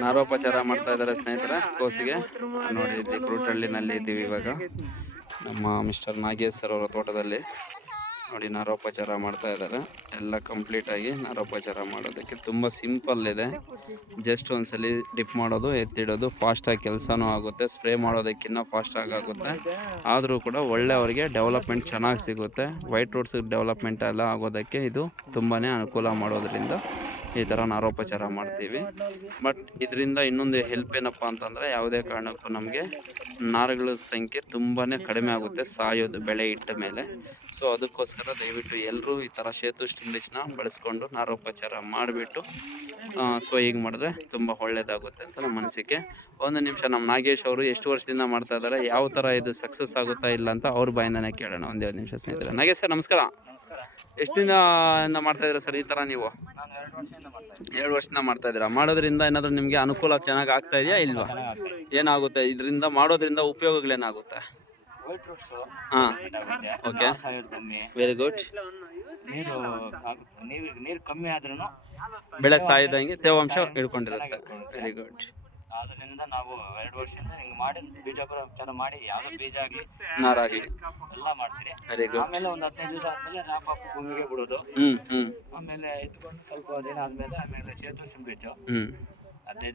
ನಾರೋಪಚಾರ ಮಾಡ್ತಾ ಇದ್ದಾರೆ ಸ್ನೇಹಿತರೆ ಕೋಸಿಗೆ. ನೋಡಿ ಇಲ್ಲಿ ಕ್ರೂಟಳ್ಳಿನಲ್ಲಿ ಇದ್ದೀವಿ ಇವಾಗ. ನಮ್ಮ ಮಿಸ್ಟರ್ ನಾಗೇಶ್ ಸರ್ ಅವರ ತೋಟದಲ್ಲಿ ನೋಡಿ ನಾರೋಪಚಾರ ಮಾಡ್ತಾ ಇದ್ದಾರೆ. ಎಲ್ಲ ಕಂಪ್ಲೀಟ್ ಆಗಿ ನಾರೋಪಚಾರ ಮಾಡೋದಕ್ಕೆ ತುಂಬ ಸಿಂಪಲ್ ಇದೆ. ಜಸ್ಟ್ ಒಂದ್ಸಲಿ ಡಿಪ್ ಮಾಡೋದು, ಎತ್ತಿಡೋದು, ಫಾಸ್ಟಾಗಿ ಕೆಲಸನೂ ಆಗುತ್ತೆ. ಸ್ಪ್ರೇ ಮಾಡೋದಕ್ಕಿಂತ ಫಾಸ್ಟಾಗಿ ಆಗುತ್ತೆ. ಆದರೂ ಕೂಡ ಒಳ್ಳೆಯವರಿಗೆ ಡೆವಲಪ್ಮೆಂಟ್ ಚೆನ್ನಾಗಿ ಸಿಗುತ್ತೆ. ವೈಟ್ ರೂಟ್ಸ್ ಡೆವಲಪ್ಮೆಂಟ್ ಎಲ್ಲ ಆಗೋದಕ್ಕೆ ಇದು ತುಂಬಾ ಅನುಕೂಲ ಮಾಡೋದ್ರಿಂದ ಈ ಥರ ನಾರೋಪಚಾರ ಮಾಡ್ತೀವಿ. ಬಟ್ ಇದರಿಂದ ಇನ್ನೊಂದು ಹೆಲ್ಪ್ ಏನಪ್ಪ ಅಂತಂದರೆ ಯಾವುದೇ ಕಾರಣಕ್ಕೂ ನಮಗೆ ನಾರುಗಳ ಸಂಖ್ಯೆ ತುಂಬಾ ಕಡಿಮೆ ಆಗುತ್ತೆ ಸಾಯೋದು ಬೆಳೆ ಇಟ್ಟ ಮೇಲೆ. ಸೊ ಅದಕ್ಕೋಸ್ಕರ ದಯವಿಟ್ಟು ಎಲ್ಲರೂ ಈ ಥರ ಸೇತು ಸ್ಟಿಮ್ಲಿಚ್ನ ಬಳಸ್ಕೊಂಡು ನಾರೋಪಚಾರ ಮಾಡಿಬಿಟ್ಟು ಸೊ ಹೀಗೆ ಮಾಡಿದ್ರೆ ತುಂಬ ಒಳ್ಳೆಯದಾಗುತ್ತೆ ಅಂತ ನಮ್ಮ ಅನಿಸಿಕೆ. ಒಂದು ನಿಮಿಷ ನಮ್ಮ ನಾಗೇಶ್ ಅವರು ಎಷ್ಟು ವರ್ಷದಿಂದ ಮಾಡ್ತಾ ಇದ್ದಾರೆ, ಯಾವ ಥರ ಇದು ಸಕ್ಸಸ್ ಆಗುತ್ತಾ ಇಲ್ಲ ಅಂತ ಅವ್ರ ಬಾಯಿಂದನೇ ಕೇಳೋಣ. ಒಂದೇ ಒಂದು ನಿಮಿಷ ಸ್ನೇಹಿತರೆ. ನಾಗೇಶ್ ಸರ್ ನಮಸ್ಕಾರ. ಎಷ್ಟು ದಿನದಿಂದ ಮಾಡ್ತಾ ಇದ್ದೀರಾ ಸರ್ ಈ ಥರ ನೀವು? 2 ವರ್ಷದಿಂದ ಮಾಡ್ತಾ ಇದ್ದೀರಾ. ಮಾಡೋದ್ರಿಂದ ಏನಾದರೂ ನಿಮಗೆ ಅನುಕೂಲ ಚೆನ್ನಾಗಿ ಆಗ್ತಾ ಇದೆಯಾ ಇಲ್ವಾ? ಏನಾಗುತ್ತೆ ಇದರಿಂದ ಮಾಡೋದ್ರಿಂದ ಉಪಯೋಗಗಳೇನಾಗುತ್ತೆ? ಹಾಂ, ಓಕೆ, ವೆರಿ ಗುಡ್. ನೀರು ಕಮ್ಮಿ ಆದ್ರೂ ಬೆಳೆ ಸಾಯ್ದಂಗೆ ತೇವಾಂಶ ಹಿಡ್ಕೊಂಡಿರುತ್ತೆ. Very good. ಅದರಿಂದ ನಾವು 2 ವರ್ಷದಿಂದ ಹಿಂಗೆ ಮಾಡಿ ಬೀಜೋಪಚಾರ ಮಾಡಿ ಯಾವ ಬೀಜ ಆಗಲಿ ನಾರಾಗಲಿ ಎಲ್ಲ ಮಾಡ್ತೀರಿ. Very good. ಆಮೇಲೆ ಒಂದು 15 ದಿವಸ ಆದ್ಮೇಲೆ ರಾಪ್ ಭೂಮಿಗೆ ಬಿಡೋದು. ಆಮೇಲೆ ಇಟ್ಕೊಂಡು ಸ್ವಲ್ಪ ದಿನ ಆದ್ಮೇಲೆ ಸೇತು ಸಿಂಬಿಟ್ಟು 15